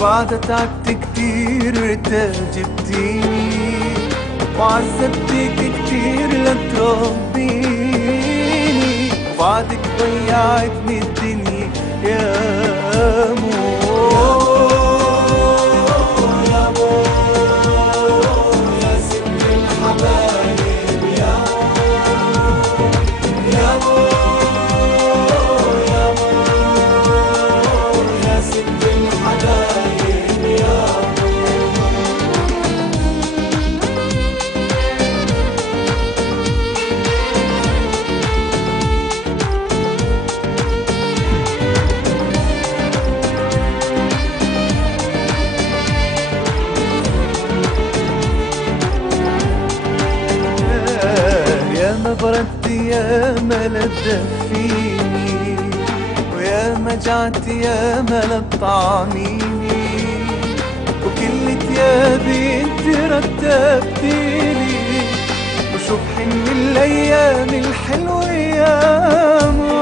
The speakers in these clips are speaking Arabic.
وبعدها تعبت كتير جبتيني، وعذبتك كتير لتربيني، وبعدك ضيعتني الدنيا يا مو. ياما بردت ياما لتدفيني، وياما جعت ياما لتطعميني، وكل تيابي انت رتبتيلي، وشو بحن الايام الحلوة ياما.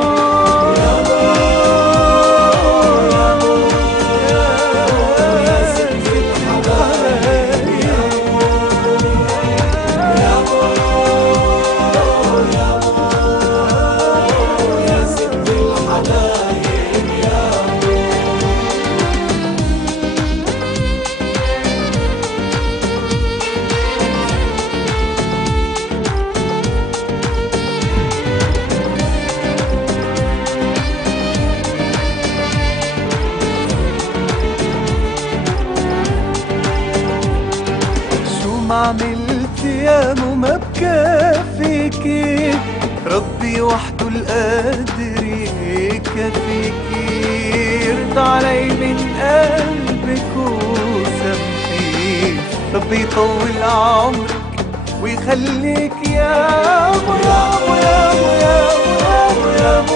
ما عملت ياما ما بكافيكي، ربي وحده القادر يكفيكي، يرضى علي من قلبك وسامحي، ربي يطول عمرك ويخليك يا مو يا مو يا مو يا مو يا مو يا مو.